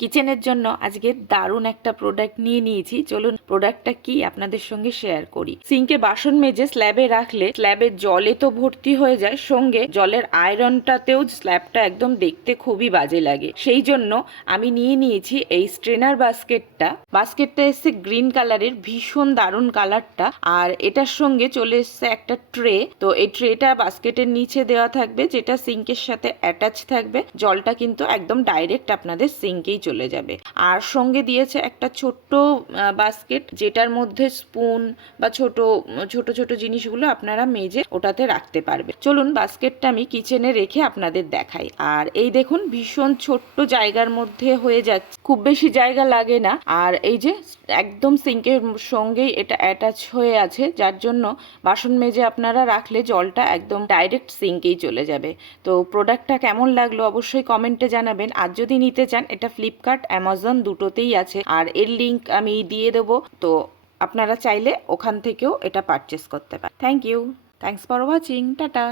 কিচেনের জন্য আজকে দারুণ একটা প্রোডাক্ট নিয়ে নিয়েছি। চলুন প্রোডাক্টটা কি আপনাদের সঙ্গে শেয়ার করি। সিঙ্কে বাসন মেজে স্ল্যাবে রাখলে স্ল্যাবের জলে তো ভর্তি হয়ে যায়, সঙ্গে জলের আয়রনটাতেও স্ল্যাবটা একদম দেখতে খুবই বাজে লাগে। সেই জন্য আমি নিয়ে নিয়েছি এই স্ট্রেনার বাস্কেটটা এসছে গ্রিন কালারের, ভীষণ দারুণ কালারটা। আর এটার সঙ্গে চলে এসছে একটা ট্রে। তো এই ট্রেটা বাস্কেটের নিচে দেওয়া থাকবে, যেটা সিঙ্কের সাথে অ্যাটাচ থাকবে। জলটা কিন্তু একদম ডাইরেক্ট আপনাদের সিঙ্কেই চলে যাবে। আর সঙ্গে দিয়েছে একটা ছোট্ট বাস্কেট, যেটার মধ্যে স্পুন বা ছোট ছোট জিনিসগুলো আপনারা মেজে ওটাতে রাখতে পারবে। চলুন বাস্কেটটা আমি কিচেনে রেখে আপনাদের দেখাই। আর এই দেখুন, ভীষণ ছোট্ট জায়গার মধ্যে হয়ে যাচ্ছে, খুব বেশি জায়গা লাগে না। আর এই যে একদম সিঙ্কের সঙ্গেই এটা অ্যাটাচ হয়ে আছে, যার জন্য বাসন মেজে আপনারা রাখলে জলটা একদম ডাইরেক্ট সিঙ্কেই চলে যাবে। তো প্রোডাক্টটা কেমন লাগলো অবশ্যই কমেন্টে জানাবেন। আর যদি নিতে চান, এটা ফ্লিপকার্ট অ্যামাজন দুটোতেই আছে, আর এর লিঙ্ক আমি দিয়ে দেবো। তো আপনারা চাইলে ওখান থেকেও এটা পারচেস করতে পারেন। Thank you, thanks for watching, tata.